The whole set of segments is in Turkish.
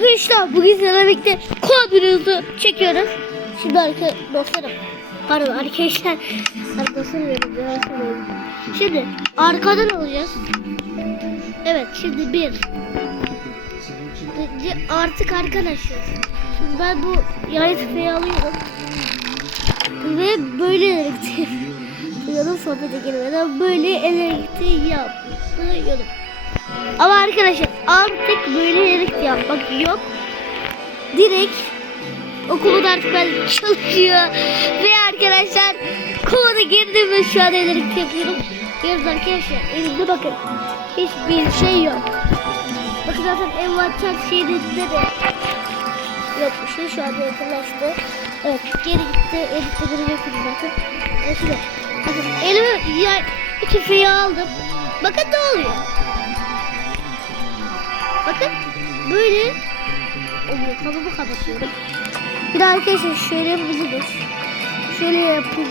Arkadaşlar bugün sizlerle birlikte kod videosu çekiyoruz. Şimdi arka dostlarım. Pardon arkadaşlar. Arkadaşlar veriyorum. Şimdi arkadan alacağız. Evet şimdi bir. Artık arkadaşlar. Şimdi ben bu yay tüfeği alıyorum. Ve böyle elektriği Yanım sohbete girmeden böyle elektriği yapıyorum. Ama arkadaşlar artık böyle elektrik yapmak yok. Direkt okulun artık ben çalışıyor. Ve arkadaşlar kovada girdim ve şu an elektrik yapıyorum. Görün arkadaşlar elimde bakın. Hiçbir şey yok. Bakın zaten envanter şeylerinde de yokmuş. Şu anda yakınlaştı. Evet geri gitti. Bir bakın bakın. Evet. Bakın elime ya, tüfeği aldım. Bakın ne oluyor. Bakın böyle oluyor. Kabımı kapatıyorum. Bir de arkadaşlar şöyle yapabiliriz. Şöyle yapın,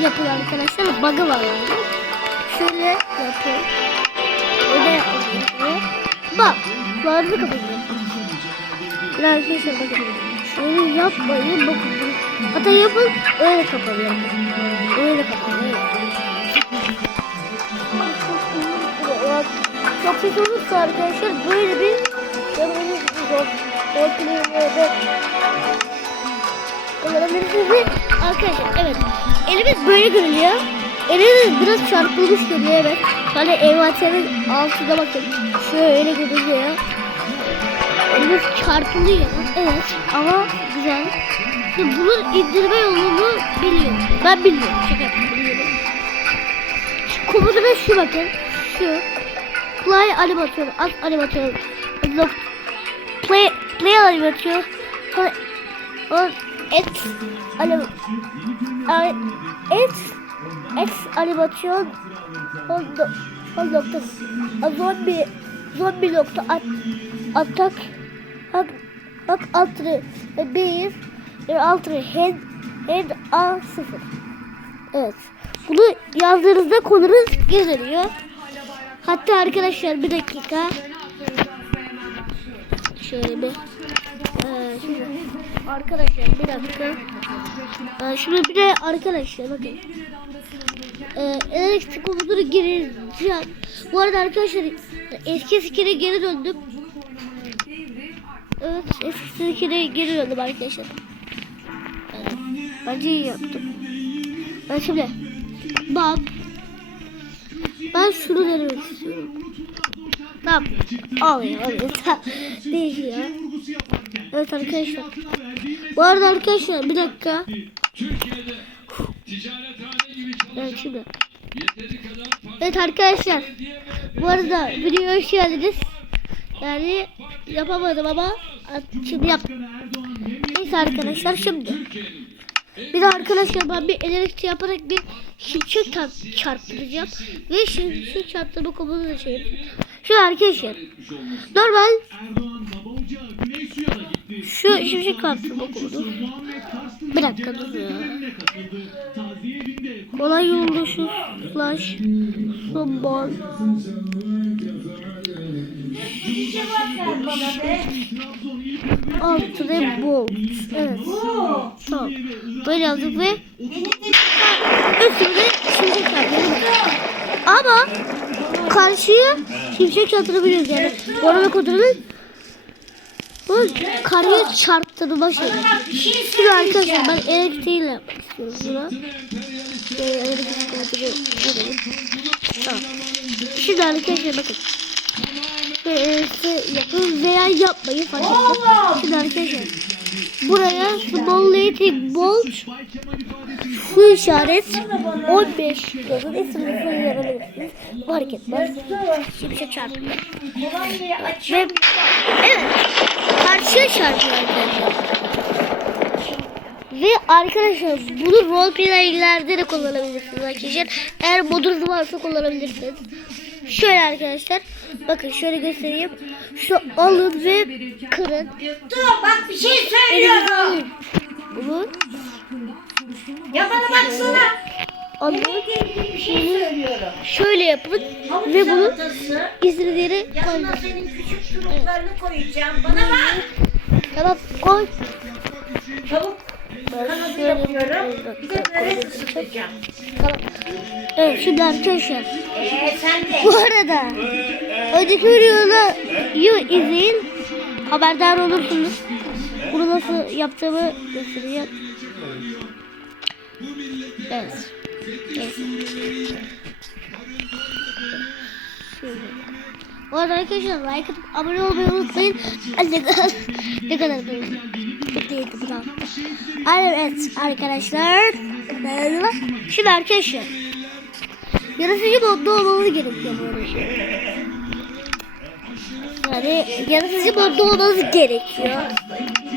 yapın arkadaşlar. Bug'ı var yani. Şöyle yapın. Öyle yapın. Bak. Bug'ı kapatıyorum. Bir de arkadaşlar bakın. Şöyle yapmayın. Bakın. Hatta yapın. Öyle kapanıyor. Öyle kapanıyor. Çok ses olursa arkadaşlar böyle bir Ortalığı kullanabilirsiniz evet elimiz böyle görünüyor. Elimiz biraz çarpılmış görünüyor evet. Hani envanterin altında bakın şöyle görünüyor. Elimiz çarpılıyor evet ama güzel. Şimdi bunun indirme yolunu biliyorum. Ben bilmiyorum. Şaka. Biliyorum. Şu komutuna şu bakın. Şu. Play animatör. At animatör. Look. Play, play animatör. Play. Or et. Anim. Ay- Et. Et animasyon. On, do, on noktası. A Zombi. Zombi nokta at. Atak. Hak. Hak altı. Bir altı. Head. Head A sıfır. Evet. Bunu yazdığınızda konunuz geziliyor. Hatta arkadaşlar bir dakika. Şöyle bir. Ee, arkadaşlar bir dakika. Ee, şimdi bir de arkadaşlar bakın. Ee, elektrik komutunu gireceğim. Bu arada arkadaşlar eski skine geri döndüm. Evet eski skine geri döndüm arkadaşlar. Evet, bence iyi yaptım. Ben şimdi bak ben şunu denemek istiyorum. Tamam. Oluyor oluyor. Tamam. Değişiyor. Evet arkadaşlar. Bu arada arkadaşlar bir dakika. Evet şimdi. Evet arkadaşlar. Bu arada videoya hoş geldiniz. Yani yapamadım ama şimdi yaptım. Neyse arkadaşlar şimdi. Bir de arkadaşlar ben bir elektrik yaparak bir şimşek çarp- çarptıracağım. Ve şimşek çarptırma komutu da şey yapayım. Şu arkadaşlar. Normal şu şimşek çarptırma komutu. Bir dakika dur ya. Kolay yolda şu flash. Sombol. Altı ve bolt. Evet. Tamam. Böyle yazdık ve üstünde şimşek çarptırdık. Ama karşıya şimşek çarptırabiliyoruz yani. Arada kontrolü bu karıya çarptırma şey. Şimdi arkadaşlar ben elektriğiyle yapmak istiyorum. Ee. Tamam. Şimdi arkadaşlar bakın. Ee, işte yapın veya yapmayın fark etmez. Şimdi arkadaşlar buraya small electric bolt şu işaret 15 yazın isimli yazabilirsiniz. Fark etmez. Şimşek çarpıyor. Ve evet karşıya çarpıyor arkadaşlar. Ve arkadaşlar bunu roleplay'lerde de kullanabilirsiniz arkadaşlar. Eğer modunuz varsa kullanabilirsiniz. Şöyle arkadaşlar. Bakın şöyle göstereyim. Şu alın ve kırın. Dur bak bir şey söylüyorum. Bunu Ya bana baksana. alın. bir şey söylüyorum. Şöyle yapın. Havuç Ve bunu salatası. izleri Yanına koyun. senin küçük çubuklarını koyacağım. Bana bak. Tamam koy. Tavuk Ben kanadı yapıyorum. Bir de dakika börek koyayım. ısıtacağım. Tamam. Evet şimdi arkadaşlar. Eee sen de. Bu arada önceki videoda you izleyin. Haberdar olursunuz. Bunu nasıl yaptığımı göstereceğim. Evet. Evet. Şöyle. Bu arada arkadaşlar like atıp abone olmayı unutmayın. Ne kadar ne kadar böyle. Değildi bu da. Evet arkadaşlar. Şimdi arkadaşlar. Yaratıcı modda olmamız gerekiyor bu arada. Yani yaratıcı modda olmamız gerekiyor.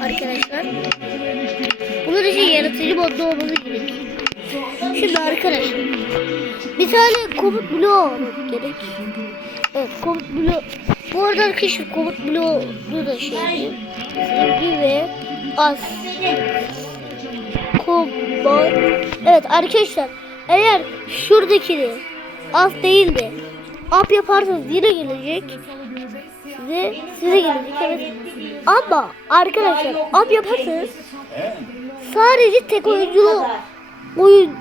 Arkadaşlar. Bunun için yaratıcı modda gerekiyor. Şimdi arkadaşlar. Bir tane komut bloğu olmak gerek. Evet komut bloğu. Bu arada arkadaşlar komut bloğunu da şey yapayım. Gibi az. Komut. Evet arkadaşlar. Eğer şuradakini az değil de up yaparsanız yine gelecek. Size, size gelecek evet. Ama arkadaşlar up yaparsanız sadece tek oyunculu oyun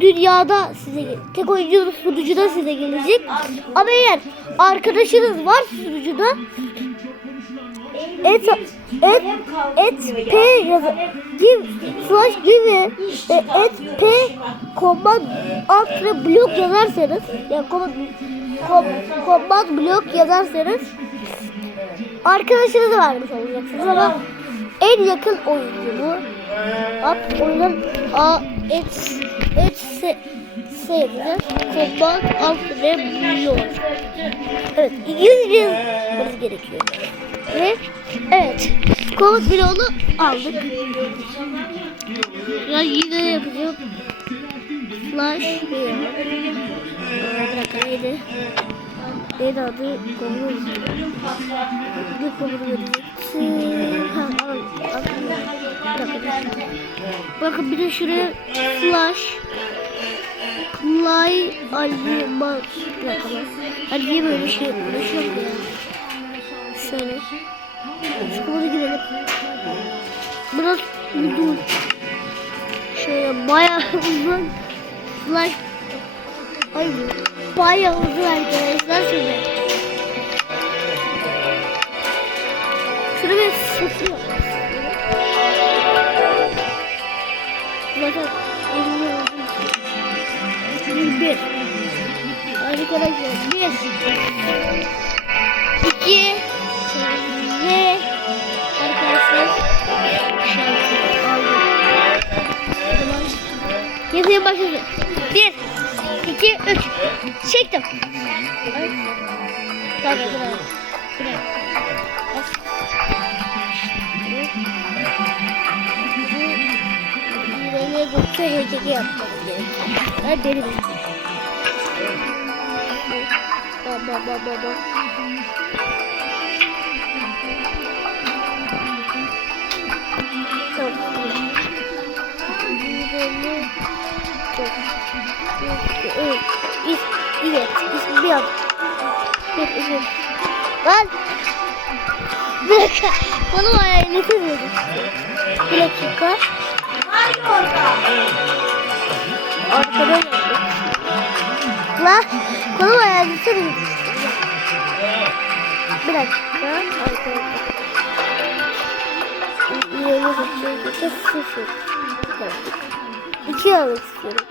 dünyada size tek oyunculu sunucuda size gelecek. Ama eğer arkadaşınız var sunucuda et et et p yazı give slash give e, et p command alt ve blok yazarsanız yani command com, command blok yazarsanız arkadaşınızı vermiş olacaksınız ama en yakın oyuncu bu. At oyunun a et et se se yapacağız. Command alt ve blok. Evet İngilizce yazmamız gerekiyor. Ve evet komut bloğunu aldık. Ya yine yapacağım. Flash bir dakika neydi? Neydi adı? Komut. Bir komut. Bakın bir de şuraya flash. Bir dakika bak. Hani niye böyle şey? Şey yapıyor ya. Şöyle. Şu komoda girelim. Biraz uzun. Şöyle bayağı uzun. Flash. Ay bayağı uzun arkadaşlar şöyle. Şunu bir yap. Zaten olduğu için. Bir. Arkadaşlar bir. İki. Ve arkadaşlar aldım. Yazıya başladı. Bir. iki, üç. Çektim. Bak. Buraya. Bak. Gökçe heykeli yapmamız gerekiyor. Ben deli miyim? Baba baba baba. Çok. Evet. İsmi bir. Bir. Lan. Bir dakika. Hayalini seviyorum. Bir dakika. Hangi orada? Arkada yaptık. La konu hayalini seviyorum. Bir dakika. Arkada. Sıfır. İki istiyorum.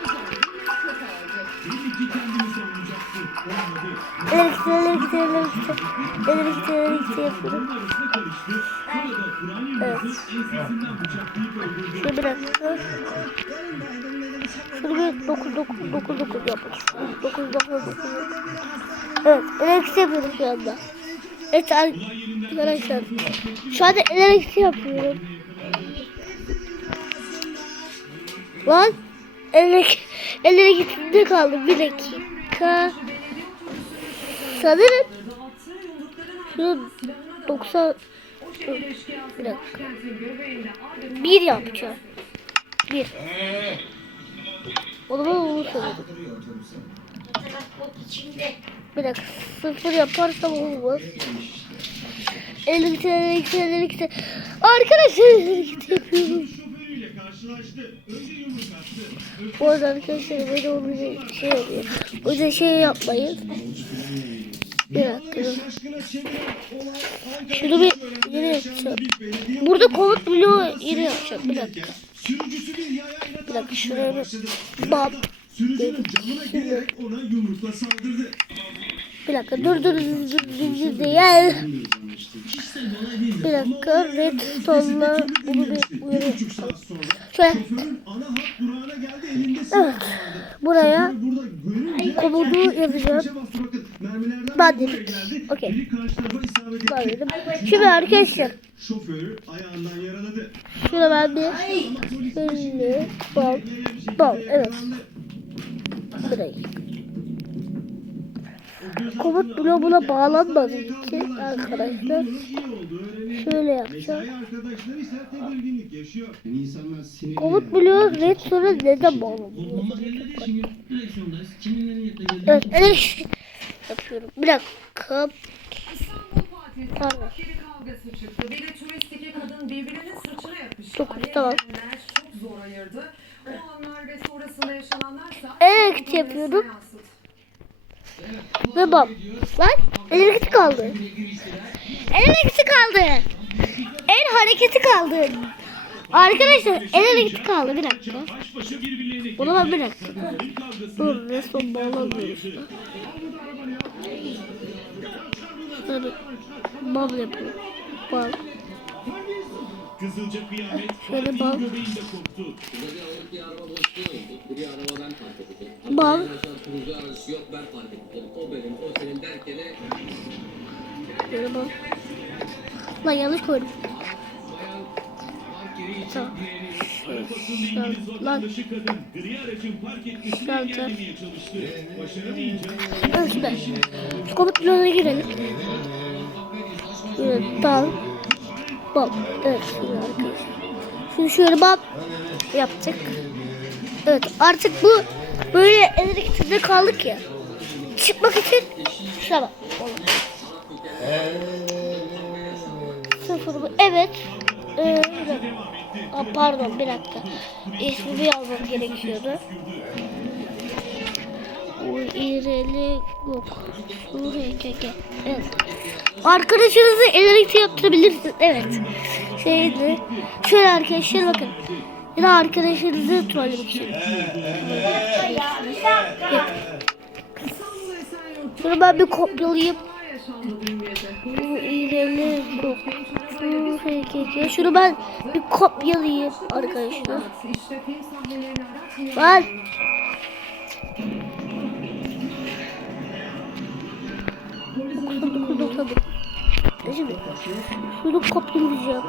İleri git, ileri git, ileri git. İleri ileri yapıyorum. Evet. Şöyle bir dakika. Şöyle bir 9 9 9 9 yapmak istiyorum. 9 9 9. Evet, elektrik yapıyorum şu anda. Evet arkadaşlar. Şu anda elektrik yapıyorum. Lan elektrik elektrikte kaldım bir dakika. Sanırım şu 90 Dur, bir dakika. Bir yapacağım. Bir. O zaman onu söyledim. Bir dakika. Sıfır yaparsam olmaz. Elimte, elimte, elimte. Arkadaşlar elimte yapıyorum. Bu arada arkadaşlar böyle olunca şey oluyor. O yüzden şey yapmayın. Bir dakika. Şunu bir yere yapacağım. Burada komut bloğu yeri yapacağım. Bir dakika. Bir dakika şuraya bir bab. Bir dakika dur dur dur dur dur dur değil. Bir dakika redstone'la bunu bir uyarı Şöyle Evet. buraya komodu yazacağım. Buraya geldi. Okey. Ben dedim. Şimdi arkadaşlar Şoförü ayağından yaraladı. şuna ben bir şöyle bal bal evet burayı. Komut bloğu buna alınırken bağlanmadığı için arkadaşlar şöyle yapacağım. Komut bloğu neden. Kimin emniyette geldiğini Evet evet. Yapıyorum. Bir dakika. Pardon. Alev tamam. ve Evet, fotoğrafına yapıyorum. Ve bak. Lan hareketi kaldı. El hareketi kaldı. El hareketi kaldı. Arkadaşlar el hareketi kaldı. Bir dakika. Bunu ben bir dakika. girdiler. kavgasını Dur resim Şöyle bal yapıyorum. Bal. Kızılca kıyamet Şöyle bal. Bal. Şöyle bal. Lan yanlış koydum. Tamam. Lan. Şalter. Evet girelim. Şöyle dal. Bal. Evet. Şimdi şöyle bal yaptık. Evet artık bu böyle elektrikte kaldık ya. Çıkmak için şuna bak. Sıfır bu. Evet. Ee, bir. Aa, pardon bir dakika. İsmimi yazmam gerekiyordu. Bu iğreli yok. Şuraya keke. Evet. Arkadaşınızı elektrikli yaptırabilirsiniz. Evet. Şeydi. Şöyle arkadaşlar bakın. Ya da arkadaşınızı trollemek için. Şunu ben bir kopyalayayım. Bu iğreli Şuraya keke. Şunu ben bir kopyalayayım arkadaşlar. Lan. Okudum okudum tabii. Şimdi şunu kopyalayacağım.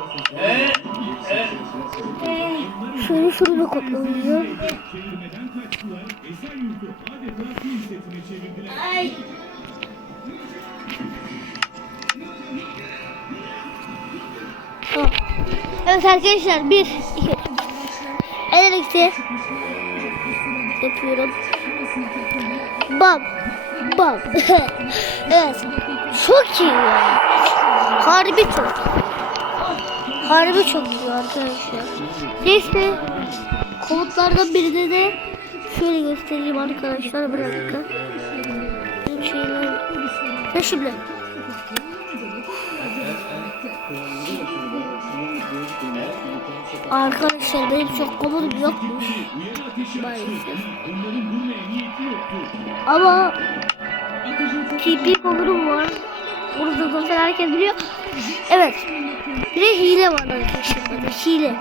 Şöyle şunu da kopyalayacağım. çevirmeden Evet arkadaşlar bir, iki. El elektriği yapıyorum. Bam. Bam. evet. Çok iyi ya. Harbi çok. Harbi çok iyi arkadaşlar. Neyse. Komutlardan birinde de şöyle göstereyim arkadaşlar. Bir dakika. Şeyler. Ve şimdi. Arkadaşlar benim çok komodum yokmuş. Ama TP komodum var. Bunu da zaten herkes biliyor. Evet. Bir de hile var arkadaşlar. Hile.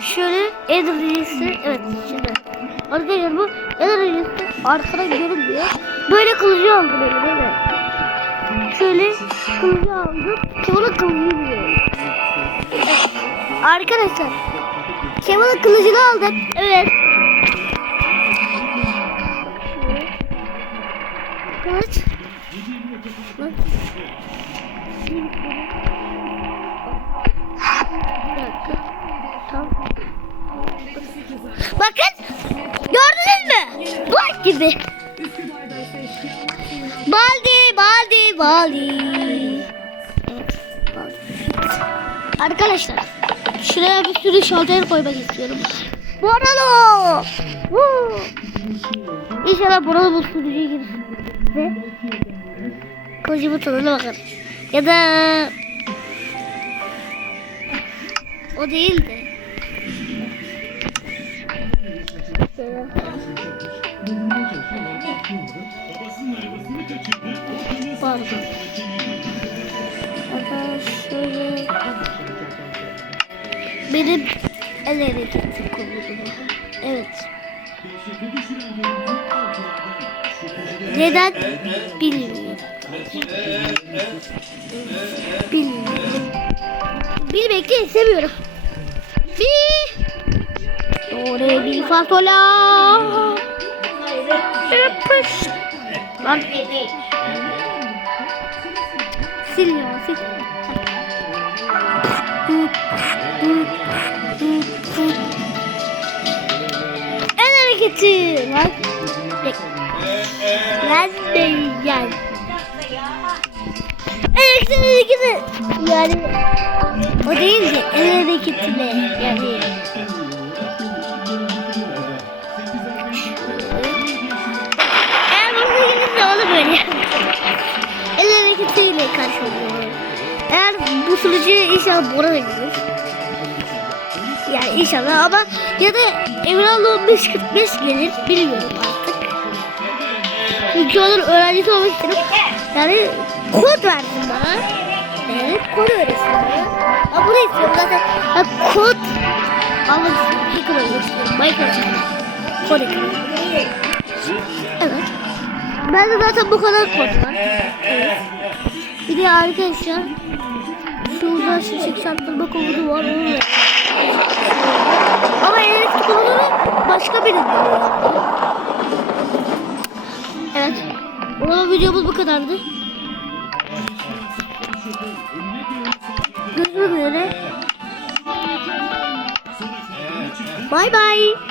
Şöyle Reis'i evet şimdi. Arkadaşlar bu Eder Reis'i arkada görünmüyor. Böyle kılıcı aldım elime evet. Şöyle kılıcı aldım. Kemal'ın kılıcını biliyorum. Evet. Arkadaşlar Kemal'ın kılıcını aldık. Evet. Kılıç. Bakın. Gördünüz mü? Bak gibi. Eşkıyalar Baldi, baldi, baldi. Arkadaşlar şuraya bir sürü şalter koymak istiyorum. Boralo! Woo! İnşallah Boralo bu sürücüye girer. Ve kılıcı butonuna bakar. Ya da o değil de. Pardon. Ama şöyle benim el hareketi konumu. Evet. Neden bilmiyorum. Bilmiyorum. Bilmek de istemiyorum. Bir. Do re mi fa sol la. Yapış. Lan sil ya. El hareketi. Lan. Lan de gel. El hareketi. Yani o değil de el hareketi de yani. Eğer bunu gelirse onu böyle. El hareketiyle karşılıyorum. Eğer bu sürücüye inşallah Bora da gelir. Yani inşallah ama ya da Emrah'la 1545 gelir bilmiyorum artık. Çünkü onun öğrencisi olmak istedim. Yani kod versin bana. Yani kod öğretsin bana. Ama bunu istiyorum zaten. Ben kod almak istiyorum. Hacker olmak istiyorum. Minecraft kod hacker. Evet. Ben de zaten bu kadar kod var. Evet. Bir de arkadaşlar şurada şişik çarptırma komutu var. Onu da ama elektrik kolunu başka biri. Evet. O videomuz bu kadardı. Görüşmek üzere. Bye bye.